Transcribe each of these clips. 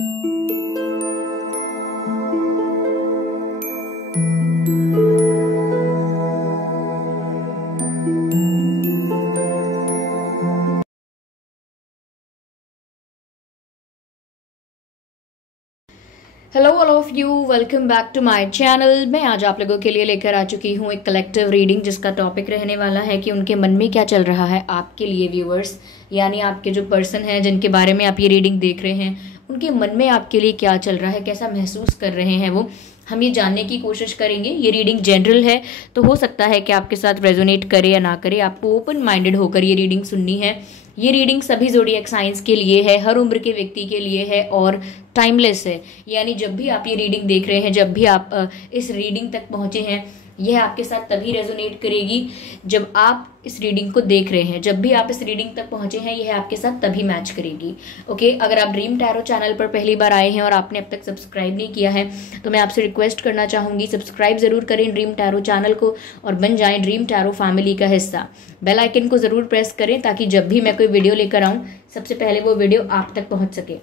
Hello all of you, welcome back to my channel. मैं आज आप लोगों के लिए लेकर आ चुकी हूँ एक कलेक्टिव रीडिंग जिसका टॉपिक रहने वाला है कि उनके मन में क्या चल रहा है आपके लिए व्यूअर्स, यानी आपके जो पर्सन हैं जिनके बारे में आप ये रीडिंग देख रहे हैं, उनके मन में आपके लिए क्या चल रहा है, कैसा महसूस कर रहे हैं वो, हम ये जानने की कोशिश करेंगे। ये रीडिंग जनरल है तो हो सकता है कि आपके साथ रेजोनेट करे या ना करे, आपको ओपन माइंडेड होकर ये रीडिंग सुननी है। ये रीडिंग सभी ज़ोडिएक साइंस के लिए है, हर उम्र के व्यक्ति के लिए है और टाइमलेस है। यानी जब भी आप ये रीडिंग देख रहे हैं, जब भी आप इस रीडिंग तक पहुंचे हैं, यह आपके साथ तभी रेजोनेट करेगी जब आप इस रीडिंग को देख रहे हैं। जब भी आप इस रीडिंग तक पहुंचे हैं, यह आपके साथ तभी मैच करेगी। ओके, अगर आप ड्रीम टैरो चैनल पर पहली बार आए हैं और आपने अब तक सब्सक्राइब नहीं किया है तो मैं आपसे रिक्वेस्ट करना चाहूंगी, सब्सक्राइब जरूर करें ड्रीम टैरो चैनल को और बन जाएं ड्रीम टैरो फैमिली का हिस्सा। बेल आइकन को जरूर प्रेस करें ताकि जब भी मैं कोई वीडियो लेकर आऊँ सबसे पहले वो वीडियो आप तक पहुँच सके।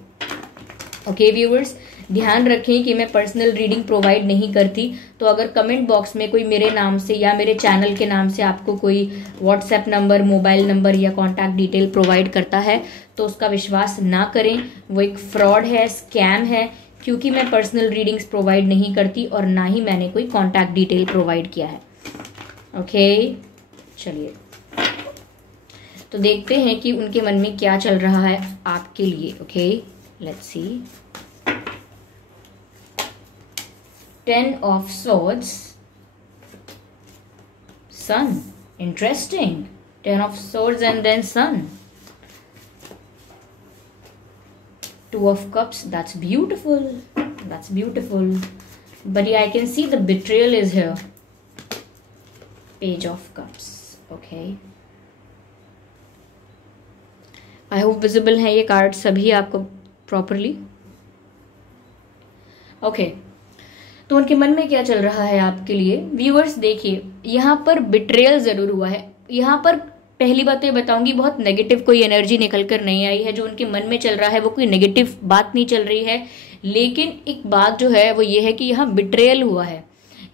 ओके व्यूअर्स, ध्यान रखें कि मैं पर्सनल रीडिंग प्रोवाइड नहीं करती, तो अगर कमेंट बॉक्स में कोई मेरे नाम से या मेरे चैनल के नाम से आपको कोई व्हाट्सएप नंबर, मोबाइल नंबर या कॉन्टैक्ट डिटेल प्रोवाइड करता है तो उसका विश्वास ना करें। वो एक फ्रॉड है, स्कैम है, क्योंकि मैं पर्सनल रीडिंग्स प्रोवाइड नहीं करती और ना ही मैंने कोई कॉन्टैक्ट डिटेल प्रोवाइड किया है। ओके, चलिए तो देखते हैं कि उनके मन में क्या चल रहा है आपके लिए। Okay, let's see. 10 of Swords, Sun, interesting. 10 of Swords and then Sun. 2 of Cups, that's beautiful. That's beautiful. But yeah, I can see the betrayal is here. Page of Cups. Okay. I hope visible है ये card सभी आपको properly. Okay, तो उनके मन में क्या चल रहा है आपके लिए व्यूअर्स। देखिए, यहाँ पर बिट्रेयल जरूर हुआ है। यहाँ पर पहली बात तो ये बताऊंगी, बहुत नेगेटिव कोई एनर्जी निकल कर नहीं आई है। जो उनके मन में चल रहा है वो कोई नेगेटिव बात नहीं चल रही है, लेकिन एक बात जो है वो ये है कि यहाँ बिट्रेयल हुआ है।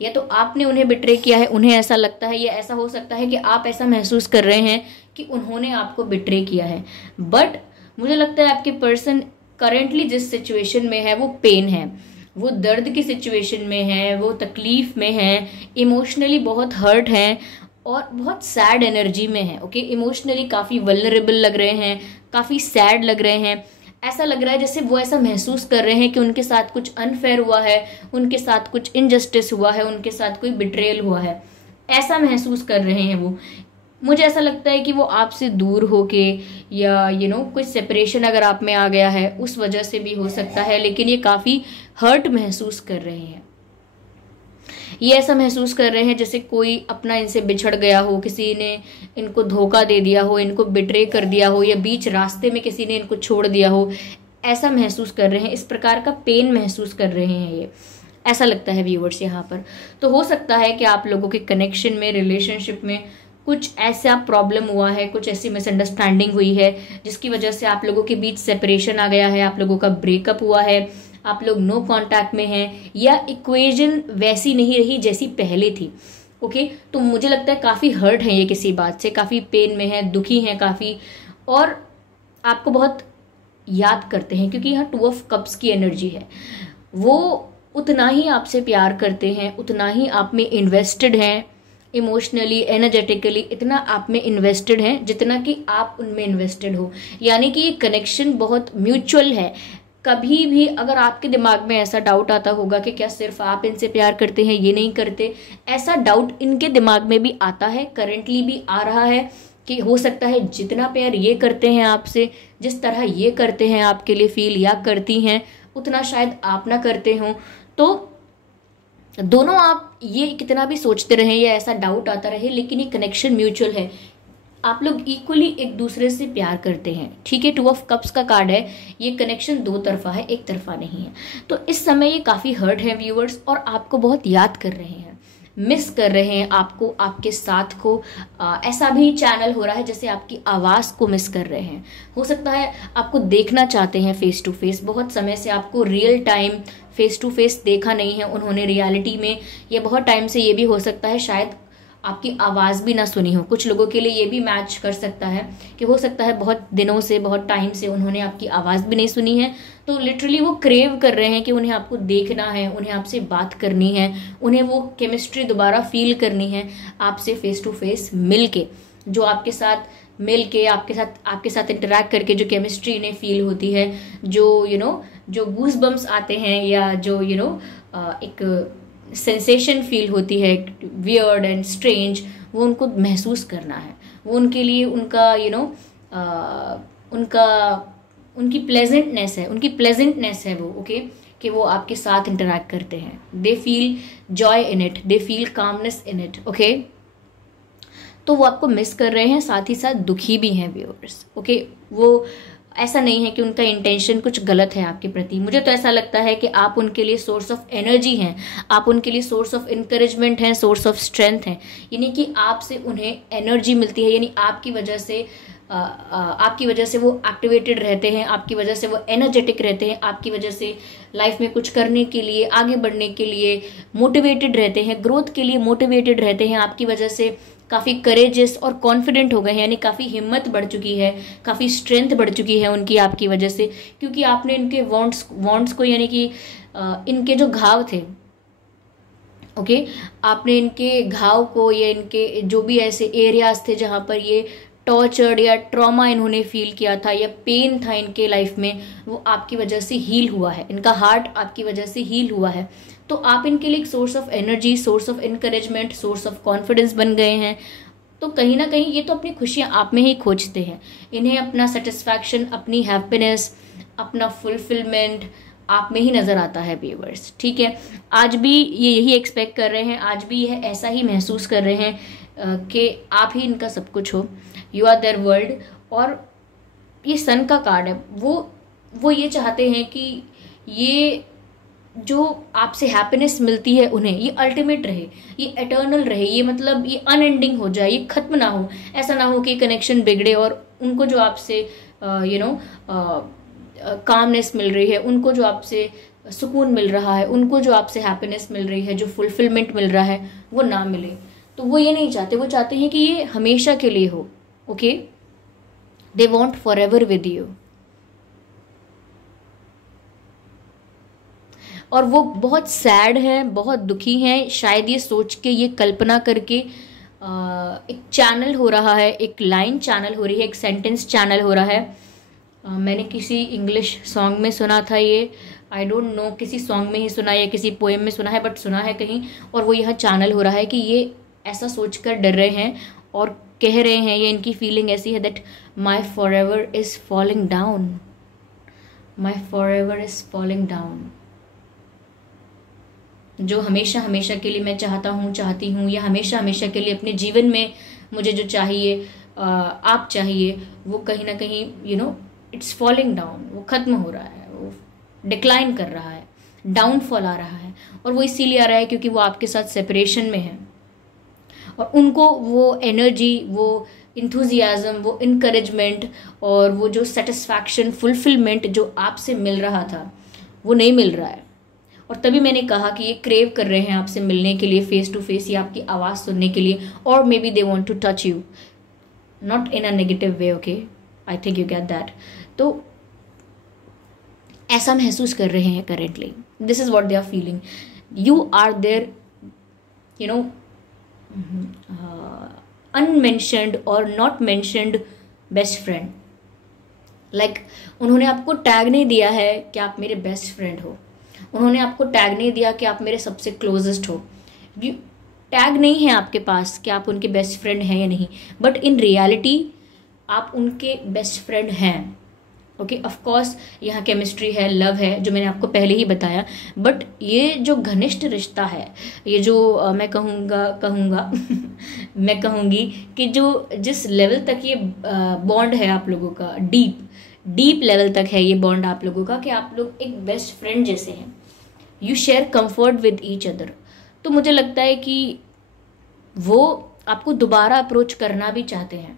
या तो आपने उन्हें बिट्रे किया है, उन्हें ऐसा लगता है, या ऐसा हो सकता है कि आप ऐसा महसूस कर रहे हैं कि उन्होंने आपको बिट्रे किया है। बट मुझे लगता है आपके पर्सन करेंटली जिस सिचुएशन में है वो पेन है, वो दर्द की सिचुएशन में है, वो तकलीफ में है, इमोशनली बहुत हर्ट हैं और बहुत सैड एनर्जी में है। ओके, इमोशनली काफ़ी वल्नरेबल लग रहे हैं, काफ़ी सैड लग रहे हैं। ऐसा लग रहा है जैसे वो ऐसा महसूस कर रहे हैं कि उनके साथ कुछ अनफेयर हुआ है, उनके साथ कुछ इनजस्टिस हुआ है, उनके साथ कोई बिट्रेयल हुआ है, ऐसा महसूस कर रहे हैं वो। मुझे ऐसा लगता है कि वो आपसे दूर होके या कुछ सेपरेशन अगर आप में आ गया है उस वजह से भी हो सकता है, लेकिन ये काफ़ी हर्ट महसूस कर रहे हैं। ये ऐसा महसूस कर रहे हैं जैसे कोई अपना इनसे बिछड़ गया हो, किसी ने इनको धोखा दे दिया हो, इनको बिट्रे कर दिया हो, या बीच रास्ते में किसी ने इनको छोड़ दिया हो। ऐसा महसूस कर रहे हैं, इस प्रकार का पेन महसूस कर रहे हैं, ये ऐसा लगता है व्यूअर्स यहाँ पर। तो हो सकता है कि आप लोगों के कनेक्शन में, रिलेशनशिप में कुछ ऐसा प्रॉब्लम हुआ है, कुछ ऐसी मिसअंडरस्टैंडिंग हुई है जिसकी वजह से आप लोगों के बीच सेपरेशन आ गया है, आप लोगों का ब्रेकअप हुआ है, आप लोग नो कांटेक्ट में हैं, या इक्वेशन वैसी नहीं रही जैसी पहले थी। ओके, तो मुझे लगता है काफ़ी हर्ट है ये किसी बात से, काफ़ी पेन में है, दुखी हैं काफ़ी, और आपको बहुत याद करते हैं क्योंकि यहाँ 2 ऑफ कप्स की एनर्जी है। वो उतना ही आपसे प्यार करते हैं, उतना ही आप में इन्वेस्टेड हैं, इमोशनली, एनर्जेटिकली इतना आप में इन्वेस्टेड हैं जितना कि आप उनमें इन्वेस्टेड हो। यानी कि ये कनेक्शन बहुत म्यूचुअल है। कभी भी अगर आपके दिमाग में ऐसा डाउट आता होगा कि क्या सिर्फ आप इनसे प्यार करते हैं, ये नहीं करते, ऐसा डाउट इनके दिमाग में भी आता है, करेंटली भी आ रहा है कि हो सकता है जितना प्यार ये करते हैं आपसे, जिस तरह ये करते हैं आपके लिए फील या करती हैं, उतना शायद आप ना करते हों। तो दोनों आप ये कितना भी सोचते रहें या ऐसा डाउट आता रहे, लेकिन ये कनेक्शन म्यूचुअल है। आप लोग इक्वली एक दूसरे से प्यार करते हैं। ठीक है, 2 ऑफ कप्स का कार्ड है, ये कनेक्शन 2 तरफा है, एक तरफा नहीं है। तो इस समय ये काफ़ी हर्ट है व्यूअर्स और आपको बहुत याद कर रहे हैं। मिस कर रहे हैं आपको, आपके साथ को। ऐसा भी चैनल हो रहा है जैसे आपकी आवाज़ को मिस कर रहे हैं। हो सकता है आपको देखना चाहते हैं फेस टू फेस, बहुत समय से आपको real time face to face देखा नहीं है उन्होंने रियलिटी में, या बहुत टाइम से ये भी हो सकता है शायद आपकी आवाज़ भी ना सुनी हो। कुछ लोगों के लिए ये भी मैच कर सकता है कि हो सकता है बहुत दिनों से, बहुत टाइम से उन्होंने आपकी आवाज़ भी नहीं सुनी है, तो लिटरली वो क्रेव कर रहे हैं कि उन्हें आपको देखना है, उन्हें आपसे बात करनी है, उन्हें वो केमिस्ट्री दोबारा फील करनी है आपसे फेस टू फेस मिल के। जो आपके साथ मिल के, आपके साथ इंटरेक्ट करके जो केमिस्ट्री इन्हें फील होती है, जो जो गूज बम्स आते हैं, या जो एक सेंसेशन फील होती है वियर्ड एंड स्ट्रेंज, वो उनको महसूस करना है। वो उनके लिए उनकी प्लेजेंटनेस है वो, ओके, कि वो आपके साथ इंटरेक्ट करते हैं। They feel joy in it, they feel calmness in it, okay. तो वो आपको मिस कर रहे हैं, साथ ही साथ दुखी भी हैं व्यूअर्स, ओके। वो ऐसा नहीं है कि उनका इंटेंशन कुछ गलत है आपके प्रति। मुझे तो ऐसा लगता है कि आप उनके लिए सोर्स ऑफ एनर्जी हैं, आप उनके लिए सोर्स ऑफ इंकरेजमेंट हैं, सोर्स ऑफ स्ट्रेंथ हैं। यानी कि आपसे उन्हें एनर्जी मिलती है, यानी आपकी वजह से वो एक्टिवेटेड रहते हैं, आपकी वजह से वो एनर्जेटिक रहते हैं, आपकी वजह से लाइफ में कुछ करने के लिए, आगे बढ़ने के लिए मोटिवेटेड रहते हैं, ग्रोथ के लिए मोटिवेटेड रहते हैं। आपकी वजह से काफ़ी करेजियस और कॉन्फिडेंट हो गए हैं, यानी काफ़ी हिम्मत बढ़ चुकी है, काफ़ी स्ट्रेंथ बढ़ चुकी है उनकी आपकी वजह से, क्योंकि आपने इनके वॉन्ट्स को, यानी कि इनके जो घाव थे, ओके, आपने इनके घाव को, या इनके जो भी ऐसे एरियाज थे जहाँ पर ये टॉर्चर्ड या ट्रॉमा इन्होंने फील किया था, या पेन था इनके लाइफ में, वो आपकी वजह से हील हुआ है। इनका हार्ट आपकी वजह से हील हुआ है। तो आप इनके लिए एक source of energy, source of encouragement, source of confidence बन गए हैं। तो कहीं ना कहीं ये तो अपनी खुशियाँ आप में ही खोजते हैं। इन्हें अपना सेटिस्फैक्शन, अपनी हैप्पीनेस, अपना फुलफिलमेंट आप में ही नज़र आता है व्यूअर्स, ठीक है। आज भी ये यही एक्सपेक्ट कर रहे हैं, आज भी यह ऐसा ही महसूस कर रहे हैं कि आप ही इनका सब कुछ हो, यू आर देयर वर्ल्ड। और ये सन का कार्ड है, वो ये चाहते हैं कि ये जो आपसे हैप्पीनेस मिलती है उन्हें, ये अल्टीमेट रहे, ये एटर्नल रहे, ये मतलब ये अनएंडिंग हो जाए, ये खत्म ना हो। ऐसा ना हो कि कनेक्शन बिगड़े और उनको जो आपसे कामनेस मिल रही है, उनको जो आपसे सुकून मिल रहा है, उनको जो आपसे हैप्पीनेस मिल रही है, जो फुलफिलमेंट मिल रहा है, वो ना मिले। तो वो ये नहीं चाहते, वो चाहते हैं कि ये हमेशा के लिए हो, okay. They want for ever with you. और वो बहुत सैड हैं, बहुत दुखी हैं, शायद ये सोच के, ये कल्पना करके एक चैनल हो रहा है, एक लाइन चैनल हो रही है, एक सेंटेंस चैनल हो रहा है। मैंने किसी इंग्लिश सॉन्ग में सुना था ये, आई डोंट नो किसी सॉन्ग में ही सुना या किसी पोएम में सुना है, बट सुना है कहीं। और वो यह चैनल हो रहा है कि ये ऐसा सोचकर डर रहे हैं और कह रहे हैं, ये इनकी फीलिंग ऐसी है that my for ever is falling down, my for ever is falling down. जो हमेशा हमेशा के लिए मैं चाहती हूँ, या हमेशा हमेशा के लिए अपने जीवन में मुझे जो चाहिए, आप चाहिए, वो कहीं ना कहीं इट्स फॉलिंग डाउन, वो खत्म हो रहा है, वो डिक्लाइन कर रहा है, डाउनफॉल आ रहा है। और वो इसीलिए आ रहा है क्योंकि वो आपके साथ सेपरेशन में है, और उनको वो एनर्जी, वो इंथुजियाज्म, वो इनकरेजमेंट और वो जो सेटिस्फैक्शन, फुलफिलमेंट जो आपसे मिल रहा था, वो नहीं मिल रहा है। और तभी मैंने कहा कि ये क्रेव कर रहे हैं आपसे मिलने के लिए, फेस टू फेस, या आपकी आवाज़ सुनने के लिए, और maybe they want to touch you, not in a negative way, okay, I think you get that. तो ऐसा महसूस कर रहे हैं currently, this is what they are feeling. You are their unmentioned और not mentioned best friend. Like उन्होंने आपको tag नहीं दिया है कि आप मेरे बेस्ट फ्रेंड हो, उन्होंने आपको टैग नहीं दिया कि आप मेरे सबसे क्लोजेस्ट हो, टैग नहीं है आपके पास कि आप उनके बेस्ट फ्रेंड हैं या नहीं, बट इन रियलिटी आप उनके बेस्ट फ्रेंड हैं, ओके। ऑफ कोर्स यहाँ केमिस्ट्री है, लव है, जो मैंने आपको पहले ही बताया, बट ये जो घनिष्ठ रिश्ता है, ये जो मैं कहूँगा मैं कहूँगी कि जो जिस लेवल तक ये बॉन्ड है आप लोगों का, डीप लेवल तक है ये बॉन्ड आप लोगों का, कि आप लोग एक बेस्ट फ्रेंड जैसे हैं, you share comfort with each other. तो मुझे लगता है कि वो आपको दोबारा अप्रोच करना भी चाहते हैं।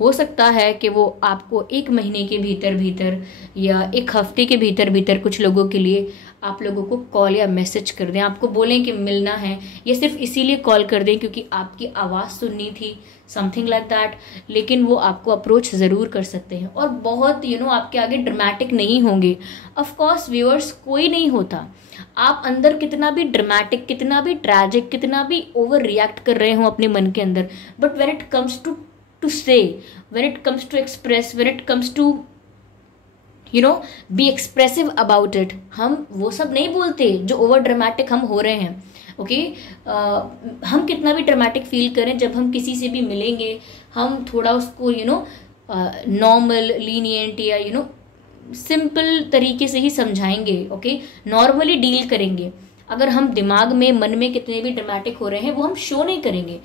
हो सकता है कि वो आपको 1 महीने के भीतर भीतर या 1 हफ्ते के भीतर भीतर कुछ लोगों के लिए आप लोगों को कॉल या मैसेज कर दें, आपको बोलें कि मिलना है, या सिर्फ इसीलिए कॉल कर दें क्योंकि आपकी आवाज़ सुननी थी, समथिंग लाइक दैट। लेकिन वो आपको अप्रोच ज़रूर कर सकते हैं और बहुत आपके आगे ड्रामेटिक नहीं होंगे। ऑफ कोर्स व्यूअर्स, कोई नहीं होता, आप अंदर कितना भी ड्रामेटिक, कितना भी ट्रैजिक, कितना भी ओवर रिएक्ट कर रहे हो अपने मन के अंदर, but when it comes to say, when it comes to express, when it comes to be expressive about it, हम वो सब नहीं बोलते जो ओवर ड्रामेटिक हम हो रहे हैं। ओके हम कितना भी ड्रामेटिक फील करें, जब हम किसी से भी मिलेंगे हम थोड़ा उसको नॉर्मल, लीनियंट या सिंपल तरीके से ही समझाएंगे। ओके नॉर्मली डील करेंगे। अगर हम दिमाग में, मन में कितने भी ड्रामेटिक हो रहे हैं वो हम शो नहीं करेंगे,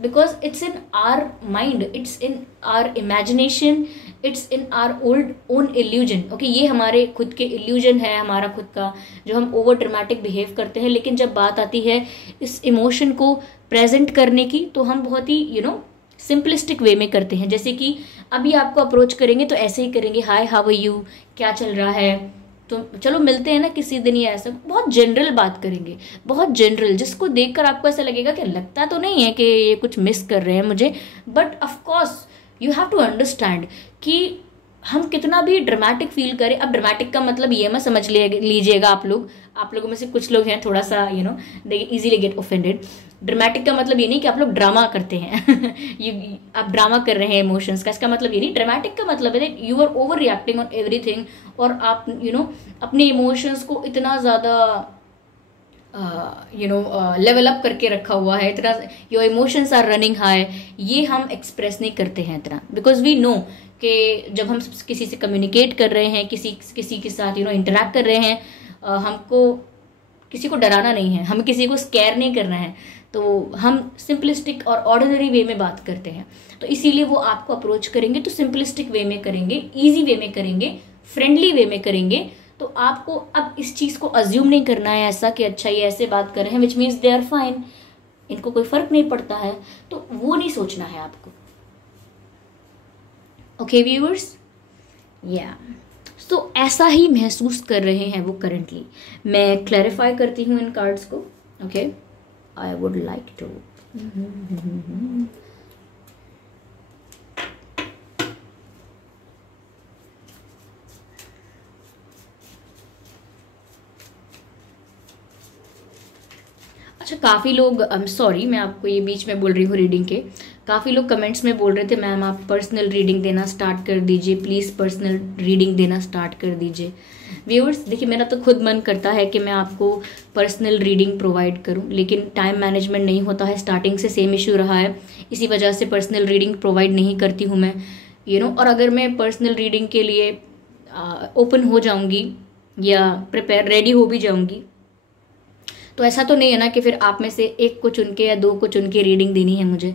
because it's in are mind, it's in our imagination, it's in our own illusion. Okay ये हमारे खुद के इल्यूजन है, हमारा खुद का, जो हम ओवर ड्रामेटिक बिहेव करते हैं। लेकिन जब बात आती है इस इमोशन को प्रेजेंट करने की, तो हम बहुत ही सिंपलिस्टिक वे में करते हैं। जैसे कि अभी आपको अप्रोच करेंगे तो ऐसे ही करेंगे, हाय हाउ आर यू, क्या चल रहा है, तो चलो मिलते हैं ना किसी दिन, या ऐसा बहुत जनरल बात करेंगे, बहुत जनरल, जिसको देखकर आपको ऐसा लगेगा कि लगता तो नहीं है कि ये कुछ मिस कर रहे हैं मुझे, but of course you have to understand कि हम कितना भी ड्रामेटिक फील करें। अब ड्रामेटिक का मतलब ये मत समझ लीजिएगा आप लोगों में से कुछ लोग हैं थोड़ा सा they easily get offended. Dramatic का मतलब ये नहीं कि आप लोग ड्रामा करते हैं आप ड्रामा कर रहे हैं इमोशंस का, इसका मतलब ये नहीं। ड्रामेटिक का मतलब है you are overreacting on everything, और आप अपने इमोशंस को इतना ज़्यादा लेवल अप करके रखा हुआ है, इतना your emotions are running high, ये हम एक्सप्रेस नहीं करते हैं इतना, बिकॉज वी नो कि जब हम किसी से कम्युनिकेट कर रहे हैं, किसी के साथ इंटरेक्ट कर रहे हैं, हमको किसी को डराना नहीं है, हमें किसी को स्कैर नहीं करना है, तो हम सिंपलिस्टिक और ऑर्डिनरी वे में बात करते हैं। तो इसीलिए वो आपको अप्रोच करेंगे तो सिंपलिस्टिक वे में करेंगे, ईजी वे में करेंगे, फ्रेंडली वे में करेंगे। तो आपको अब इस चीज़ को अज्यूम नहीं करना है ऐसा कि अच्छा ये ऐसे बात कर रहे हैं which means they are fine, इनको कोई फर्क नहीं पड़ता है, तो वो नहीं सोचना है आपको। ओके व्यूअर्स, या तो ऐसा ही महसूस कर रहे हैं वो करंटली। मैं क्लैरिफाई करती हूँ इन कार्ड्स को। Okay I would like to अच्छा, काफ़ी लोग, आई एम सॉरी मैं आपको ये बीच में बोल रही हूँ रीडिंग के, काफ़ी लोग कमेंट्स में बोल रहे थे मैम आप पर्सनल रीडिंग देना स्टार्ट कर दीजिए, प्लीज़ पर्सनल रीडिंग देना स्टार्ट कर दीजिए। व्यूअर्स देखिए, मेरा तो खुद मन करता है कि मैं आपको पर्सनल रीडिंग प्रोवाइड करूं, लेकिन टाइम मैनेजमेंट नहीं होता है। स्टार्टिंग से सेम इशू रहा है, इसी वजह से पर्सनल रीडिंग प्रोवाइड नहीं करती हूँ मैं, और अगर मैं पर्सनल रीडिंग के लिए ओपन हो जाऊँगी या प्रिपेयर रेडी हो भी जाऊँगी, तो ऐसा तो नहीं है ना कि फिर आप में से एक को चुन के या दो को चुन के रीडिंग देनी है मुझे,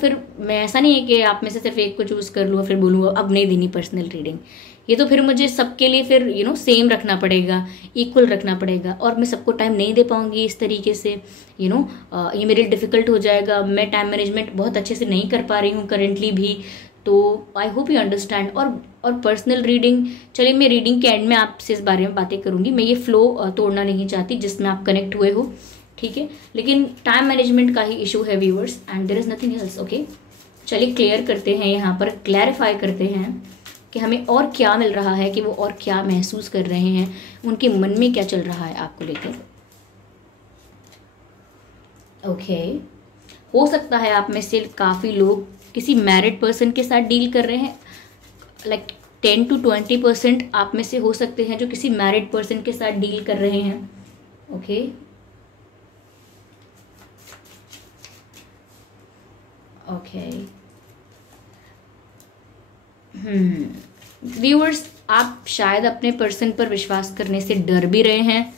फिर मैं ऐसा नहीं है कि आप में से सिर्फ एक को चूज़ कर लूँ फिर बोलूँ अब नहीं देनी पर्सनल रीडिंग। ये तो फिर मुझे सबके लिए फिर सेम रखना पड़ेगा, इक्वल रखना पड़ेगा, और मैं सबको टाइम नहीं दे पाऊंगी इस तरीके से, ये मेरे लिए डिफ़िकल्ट हो जाएगा। मैं टाइम मैनेजमेंट बहुत अच्छे से नहीं कर पा रही हूँ करेंटली भी, तो आई होप यू अंडरस्टैंड। और पर्सनल रीडिंग, चलिए मैं रीडिंग के एंड में आपसे इस बारे में बातें करूंगी। मैं ये फ्लो तोड़ना नहीं चाहती जिसमें आप कनेक्ट हुए हो, ठीक है, लेकिन टाइम मैनेजमेंट का ही इशू है viewers, and there is nothing else. Okay चलिए क्लियर करते हैं, यहाँ पर क्लैरिफाई करते हैं कि हमें और क्या मिल रहा है, कि वो और क्या महसूस कर रहे हैं, उनके मन में क्या चल रहा है आपको लेकर। ओके हो सकता है आप में से काफ़ी लोग किसी मैरिड पर्सन के साथ डील कर रहे हैं, लाइक 10 to 20% आप में से हो सकते हैं जो किसी मैरिड पर्सन के साथ डील कर रहे हैं। ओके ओके व्यूअर्स, आप शायद अपने पर्सन पर विश्वास करने से डर भी रहे हैं।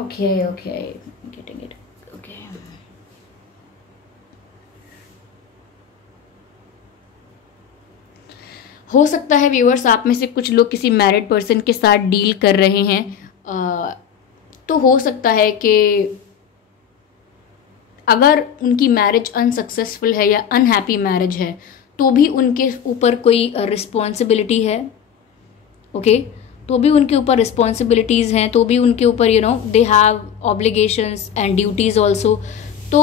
Okay okay getting it. Okay हो सकता है व्यूअर्स आप में से कुछ लोग किसी मैरिड पर्सन के साथ डील कर रहे हैं, तो हो सकता है कि अगर उनकी मैरिज अनसक्सेसफुल है या अनहैप्पी मैरिज है तो भी उनके ऊपर कोई रिस्पॉन्सिबिलिटी है, ओके, तो भी उनके ऊपर रिस्पॉन्सिबिलिटीज़ हैं, तो भी उनके ऊपर they have obligations and duties also. तो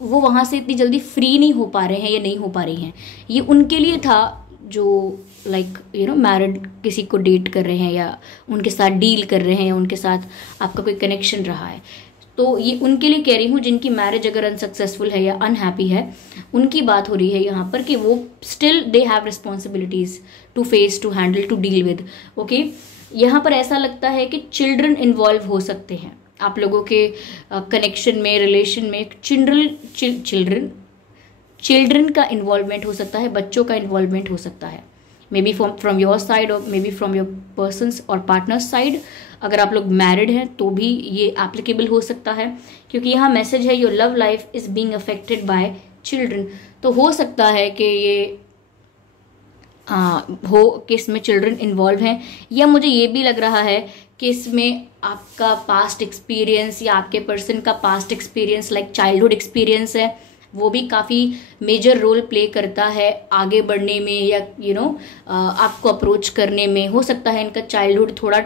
वो वहाँ से इतनी जल्दी फ्री नहीं हो पा रहे हैं या नहीं हो पा रही हैं। ये उनके लिए था जो मैरिड किसी को डेट कर रहे हैं या उनके साथ डील कर रहे हैं या उनके साथ आपका कोई कनेक्शन रहा है। तो ये उनके लिए कह रही हूँ जिनकी मैरिज अगर अनसक्सेसफुल है या अनहैप्पी है, उनकी बात हो रही है यहाँ पर कि वो still they have responsibilities to face, to handle, to deal with, okay. यहाँ पर ऐसा लगता है कि चिल्ड्रन इन्वॉल्व हो सकते हैं आप लोगों के कनेक्शन में, रिलेशन में। चिल्ड्रन का इन्वॉल्वमेंट हो सकता है, बच्चों का इन्वॉल्वमेंट हो सकता है, maybe from your side और maybe from your persons और पार्टनर्स साइड। अगर आप लोग मैरिड हैं तो भी ये एप्लीकेबल हो सकता है, क्योंकि यहाँ मैसेज है your love life is being affected by children. तो हो सकता है कि ये हो कि इसमें चिल्ड्रन इन्वॉल्व हैं, या मुझे ये भी लग रहा है कि इसमें आपका पास्ट एक्सपीरियंस या आपके पर्सन का past experience like childhood experience है, वो भी काफ़ी मेजर रोल प्ले करता है आगे बढ़ने में या आपको अप्रोच करने में। हो सकता है इनका चाइल्डहुड थोड़ा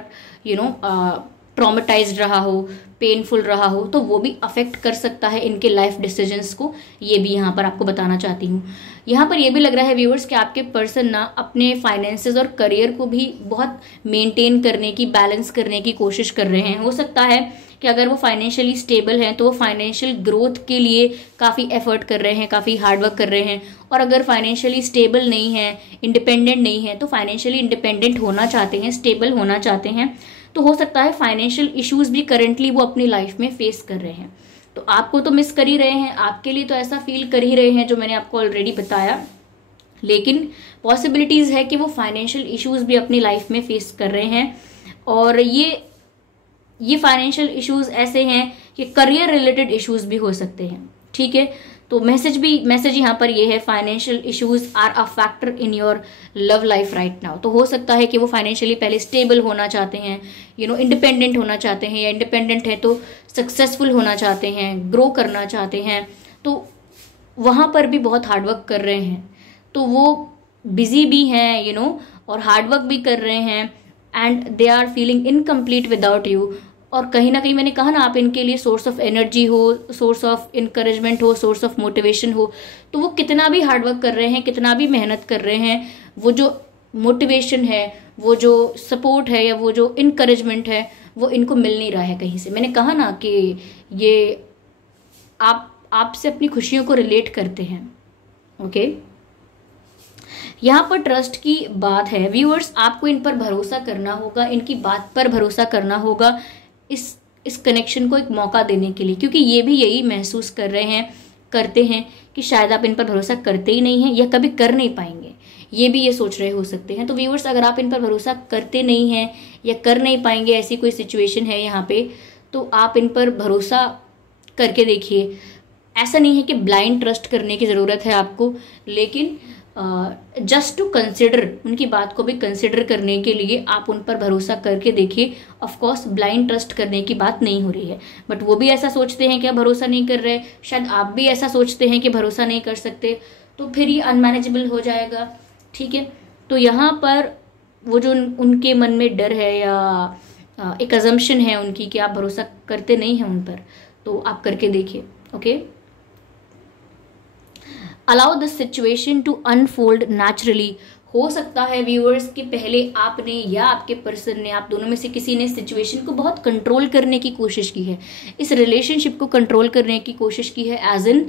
ट्रॉमेटाइज्ड रहा हो, पेनफुल रहा हो, तो वो भी अफेक्ट कर सकता है इनके लाइफ डिसीजंस को। ये भी यहाँ पर आपको बताना चाहती हूँ। यहाँ पर ये भी लग रहा है व्यूअर्स कि आपके पर्सन ना अपने फाइनेंसेस और करियर को भी बहुत मेंटेन करने की, बैलेंस करने की कोशिश कर रहे हैं। हो सकता है कि अगर वो फाइनेंशियली स्टेबल हैं तो वो फाइनेंशियल ग्रोथ के लिए काफ़ी एफर्ट कर रहे हैं, काफ़ी हार्डवर्क कर रहे हैं। और अगर फाइनेंशियली स्टेबल नहीं है, इंडिपेंडेंट नहीं है, तो फाइनेंशियली इंडिपेंडेंट होना चाहते हैं, स्टेबल होना चाहते हैं, तो हो सकता है फाइनेंशियल इश्यूज भी करेंटली वो अपनी लाइफ में फेस कर रहे हैं। तो आपको तो मिस कर ही रहे हैं, आपके लिए तो ऐसा फील कर ही रहे हैं जो मैंने आपको ऑलरेडी बताया, लेकिन पॉसिबिलिटीज़ है कि वो फाइनेंशियल इश्यूज भी अपनी लाइफ में फेस कर रहे हैं। और ये फाइनेंशियल इश्यूज ऐसे हैं कि करियर रिलेटेड इश्यूज भी हो सकते हैं, ठीक है। तो मैसेज यहाँ पर ये है, financial issues are a factor in your love life right now. तो हो सकता है कि वो फाइनेंशियली पहले स्टेबल होना चाहते हैं, इंडिपेंडेंट होना चाहते हैं, या इंडिपेंडेंट है तो सक्सेसफुल होना चाहते हैं, ग्रो करना चाहते हैं, तो वहाँ पर भी बहुत हार्डवर्क कर रहे हैं। तो वो बिजी भी हैं और हार्डवर्क भी कर रहे हैं, and they are feeling incomplete without you. और कहीं ना कहीं मैंने कहा ना, आप इनके लिए सोर्स ऑफ एनर्जी हो, सोर्स ऑफ इनकरेजमेंट हो, सोर्स ऑफ मोटिवेशन हो। तो वो कितना भी हार्डवर्क कर रहे हैं, कितना भी मेहनत कर रहे हैं, वो जो मोटिवेशन है, वो जो सपोर्ट है, या वो जो इनकरेजमेंट है, वो इनको मिल नहीं रहा है कहीं से। मैंने कहा ना कि ये आपसे अपनी खुशियों को रिलेट करते हैं, ओके। यहाँ पर ट्रस्ट की बात है व्यूअर्स, आपको इन पर भरोसा करना होगा, इनकी बात पर भरोसा करना होगा इस कनेक्शन को एक मौका देने के लिए, क्योंकि ये भी यही महसूस करते हैं कि शायद आप इन पर भरोसा करते ही नहीं हैं या कभी कर नहीं पाएंगे, ये भी ये सोच रहे हो सकते हैं। तो व्यूअर्स, अगर आप इन पर भरोसा करते नहीं हैं या कर नहीं पाएंगे, ऐसी कोई सिचुएशन है यहाँ पे, तो आप इन पर भरोसा करके देखिए। ऐसा नहीं है कि ब्लाइंड ट्रस्ट करने की ज़रूरत है आपको, लेकिन जस्ट टू कंसिडर, उनकी बात को भी कंसिडर करने के लिए आप उन पर भरोसा करके देखिए। ऑफ कोर्स ब्लाइंड ट्रस्ट करने की बात नहीं हो रही है, बट वो भी ऐसा सोचते हैं कि आप भरोसा नहीं कर रहे, शायद आप भी ऐसा सोचते हैं कि भरोसा नहीं कर सकते, तो फिर ये अनमैनेजेबल हो जाएगा, ठीक है। तो यहाँ पर वो जो उनके मन में डर है या एक अजम्पशन है उनकी कि आप भरोसा करते नहीं हैं उन पर, तो आप करके देखिए, okay. Allow this situation to unfold naturally. हो सकता है व्यूअर्स कि पहले आपने या आपके पर्सन ने, आप दोनों में से किसी ने सिचुएशन को बहुत कंट्रोल करने की कोशिश की है, इस रिलेशनशिप को कंट्रोल करने की कोशिश की है, एज इन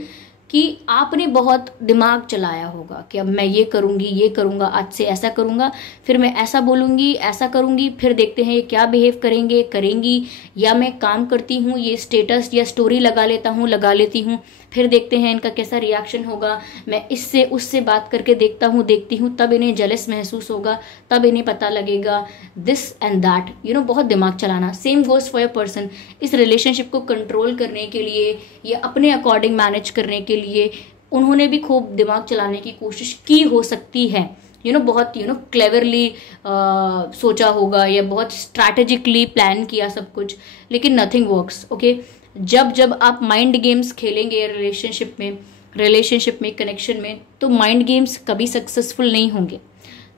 कि आपने बहुत दिमाग चलाया होगा कि अब मैं ये करूँगी, ये करूँगा, आज से ऐसा करूँगा, फिर मैं ऐसा बोलूँगी, ऐसा करूँगी, फिर देखते हैं ये क्या बिहेव करेंगी, या मैं काम करती हूँ, ये स्टेटस या स्टोरी लगा लेती हूँ, फिर देखते हैं इनका कैसा रिएक्शन होगा, मैं इससे उससे बात करके देखती हूँ, तब इन्हें जेलस महसूस होगा, तब इन्हें पता लगेगा, दिस एंड दैट, बहुत दिमाग चलाना। Same goes for your person. इस रिलेशनशिप को कंट्रोल करने के लिए या अपने अकॉर्डिंग मैनेज करने के लिए उन्होंने भी खूब दिमाग चलाने की कोशिश की हो सकती है, बहुत क्लेवरली सोचा होगा या बहुत स्ट्रैटेजिकली प्लान किया सब कुछ, लेकिन नथिंग वर्क्स, ओके। जब जब आप माइंड गेम्स खेलेंगे रिलेशनशिप में कनेक्शन में, तो माइंड गेम्स कभी सक्सेसफुल नहीं होंगे।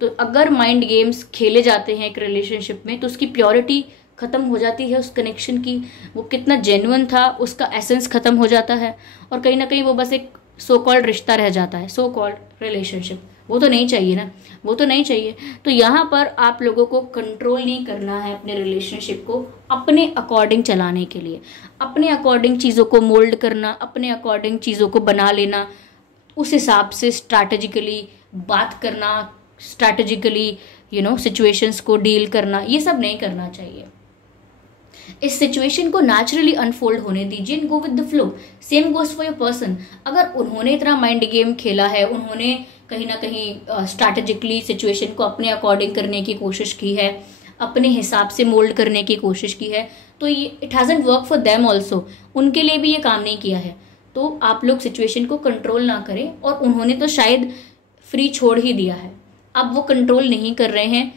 तो अगर माइंड गेम्स खेले जाते हैं एक रिलेशनशिप में, तो उसकी प्योरिटी खत्म हो जाती है, उस कनेक्शन की, वो कितना जेन्युइन था उसका एसेंस खत्म हो जाता है, और कहीं ना कहीं वो बस एक सो कॉल्ड रिश्ता रह जाता है, सो कॉल्ड रिलेशनशिप। वो तो नहीं चाहिए ना, वो तो नहीं चाहिए। तो यहाँ पर आप लोगों को कंट्रोल नहीं करना है अपने रिलेशनशिप को अपने अकॉर्डिंग चलाने के लिए, अपने अकॉर्डिंग चीज़ों को मोल्ड करना, अपने अकॉर्डिंग चीज़ों को बना लेना, उस हिसाब से स्ट्रैटेजिकली बात करना, स्ट्रैटेजिकली सिचुएशंस को डील करना, ये सब नहीं करना चाहिए। इस सिचुएशन को नेचुरली अनफोल्ड होने दीजिए and go with the flow. Same goes for your person. अगर उन्होंने इतना माइंड गेम खेला है, उन्होंने कहीं ना कहीं स्ट्रैटेजिकली सिचुएशन को अपने अकॉर्डिंग करने की कोशिश की है, अपने हिसाब से मोल्ड करने की कोशिश की है, तो ये it hasn't work for them also, उनके लिए भी ये काम नहीं किया है। तो आप लोग सिचुएशन को कंट्रोल ना करें, और उन्होंने तो शायद फ्री छोड़ ही दिया है, अब वो कंट्रोल नहीं कर रहे हैं,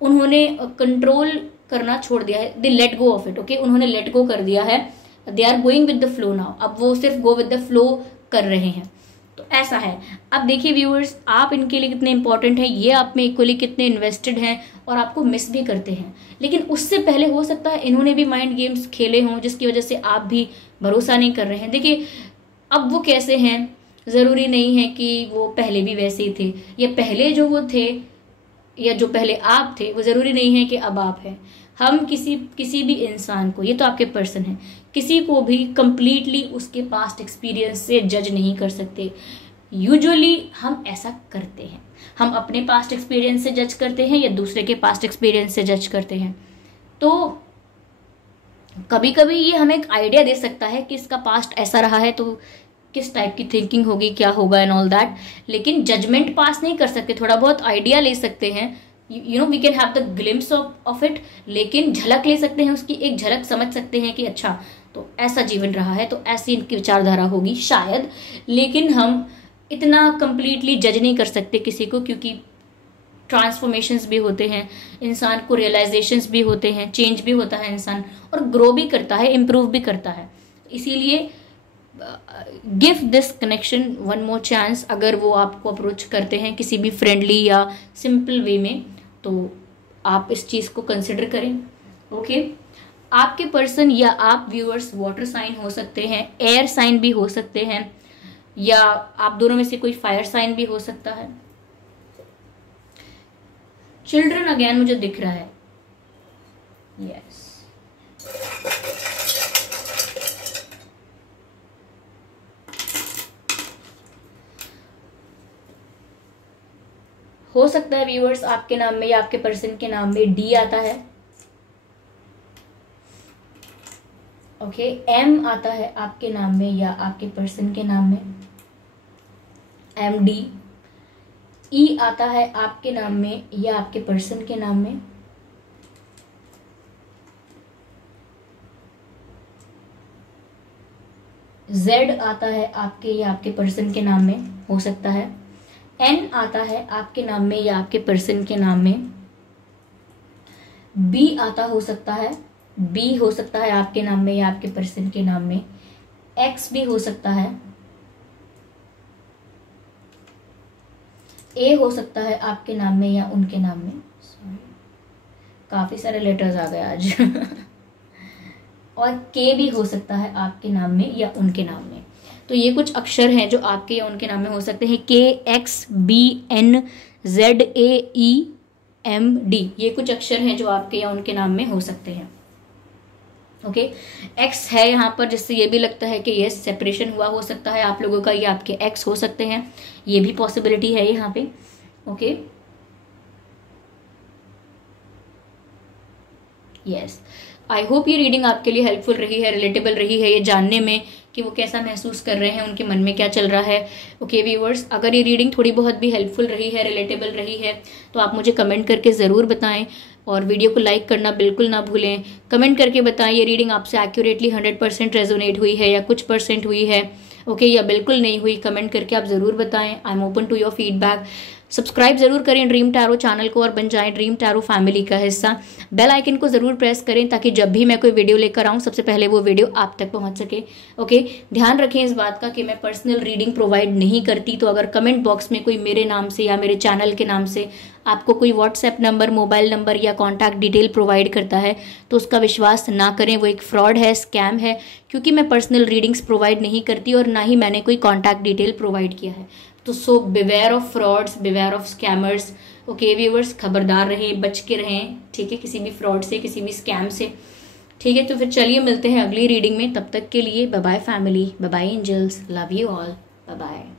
उन्होंने कंट्रोल करना छोड़ दिया है, they let go of it. Okay, उन्होंने लेट गो कर दिया है, they are going with the flow now, अब वो सिर्फ गो विद द फ्लो कर रहे हैं। तो ऐसा है। अब देखिए व्यूअर्स, आप इनके लिए कितने इंपॉर्टेंट हैं, ये आप में इक्वली कितने इन्वेस्टेड हैं, और आपको मिस भी करते हैं। लेकिन उससे पहले हो सकता है इन्होंने भी माइंड गेम्स खेले हों, जिसकी वजह से आप भी भरोसा नहीं कर रहे हैं। देखिए अब वो कैसे हैं, ज़रूरी नहीं है कि वो पहले भी वैसे ही थे, या पहले जो वो थे या जो पहले आप थे वो ज़रूरी नहीं है कि अब आप हैं। हम किसी भी इंसान को, ये तो आपके पर्सन है, किसी को भी कंप्लीटली उसके पास्ट एक्सपीरियंस से जज नहीं कर सकते। यूजुअली हम ऐसा करते हैं, हम अपने पास्ट एक्सपीरियंस से जज करते हैं या दूसरे के पास्ट एक्सपीरियंस से जज करते हैं। तो कभी कभी ये हमें एक आइडिया दे सकता है कि इसका पास्ट ऐसा रहा है तो किस टाइप की थिंकिंग होगी, क्या होगा एंड ऑल दैट, लेकिन जजमेंट पास नहीं कर सकते। थोड़ा बहुत आइडिया ले सकते हैं, you know we can have the glimpse of it, लेकिन झलक ले सकते हैं, उसकी एक झलक समझ सकते हैं कि अच्छा तो ऐसा जीवन रहा है, तो ऐसी इनकी विचारधारा होगी शायद। लेकिन हम इतना कंप्लीटली जज नहीं कर सकते किसी को, क्योंकि ट्रांसफॉर्मेशंस भी होते हैं, इंसान को रियलाइजेशंस भी होते हैं, चेंज भी होता है इंसान, और ग्रो भी करता है, इम्प्रूव भी करता है। इसीलिए give this connection one more chance. अगर वो आपको अप्रोच करते हैं किसी भी फ्रेंडली या सिंपल वे में, तो आप इस चीज़ को कंसिडर करें। ओके, आपके पर्सन या आप व्यूअर्स वाटर साइन हो सकते हैं, एयर साइन भी हो सकते हैं, या आप दोनों में से कोई फायर साइन भी हो सकता है। चिल्ड्रन अगेन मुझे दिख रहा है, यस। हो सकता है व्यूअर्स आपके नाम में या आपके पर्सन के नाम में डी आता है। ओके, एम आता है आपके नाम में या आपके पर्सन के नाम में, एम डी। ई आता है आपके नाम में या आपके पर्सन के नाम में, जेड आता है आपके या आपके पर्सन के नाम में, हो सकता है। एन आता है आपके नाम में या आपके पर्सन के नाम में। बी आता हो सकता है, बी हो सकता है आपके नाम में या आपके पर्सन के नाम में। एक्स भी हो सकता है। ए हो सकता है आपके नाम में या उनके नाम में। काफी सारे लेटर्स आ गए आज और के भी हो सकता है आपके नाम में या उनके नाम में। तो ये कुछ अक्षर हैं जो आपके या उनके नाम में हो सकते हैं। के, एक्स, बी, एन, जेड, ए, ई, एम, डी, ये कुछ अक्षर हैं जो आपके या उनके नाम में हो सकते हैं। ओके, एक्स है यहाँ पर, जिससे ये भी लगता है कि ये सेपरेशन हुआ हो सकता है आप लोगों का, ये आपके एक्स हो सकते हैं, ये भी पॉसिबिलिटी है यहाँ पे। ओके, यस, आई होप ये रीडिंग आपके लिए हेल्पफुल रही है, रिलेटेबल रही है, ये जानने में कि वो कैसा महसूस कर रहे हैं, उनके मन में क्या चल रहा है। ओके व्यूअर्स, अगर ये रीडिंग थोड़ी बहुत भी हेल्पफुल रही है, रिलेटेबल रही है, तो आप मुझे कमेंट करके ज़रूर बताएं, और वीडियो को लाइक करना बिल्कुल ना भूलें। कमेंट करके बताएं ये रीडिंग आपसे एक्यूरेटली 100% रेजोनेट हुई है या कुछ परसेंट हुई है, ओके, या बिल्कुल नहीं हुई। कमेंट करके आप ज़रूर बताएं। I am open to your feedback. Subscribe जरूर करें ड्रीम टैरो चैनल को और बन जाएं ड्रीम टैरो फैमिली का हिस्सा। बेल आइकन को जरूर प्रेस करें ताकि जब भी मैं कोई वीडियो लेकर आऊं सबसे पहले वो वीडियो आप तक पहुंच सके। ओके, ध्यान रखें इस बात का कि मैं पर्सनल रीडिंग प्रोवाइड नहीं करती, तो अगर कमेंट बॉक्स में कोई मेरे नाम से या मेरे चैनल के नाम से आपको कोई व्हाट्सएप नंबर, मोबाइल नंबर या कॉन्टैक्ट डिटेल प्रोवाइड करता है तो उसका विश्वास ना करें, वो एक फ्रॉड है, स्कैम है, क्योंकि मैं पर्सनल रीडिंग्स प्रोवाइड नहीं करती और ना ही मैंने कोई कॉन्टैक्ट डिटेल प्रोवाइड किया है। तो so beware of frauds, beware of scammers. Okay viewers, खबरदार रहें, बच के रहें, ठीक है, किसी भी फ्रॉड से, किसी भी स्कैम से। ठीक है, तो फिर चलिए मिलते हैं अगली रीडिंग में। तब तक के लिए bye bye family, bye bye angels, love you all, bye bye.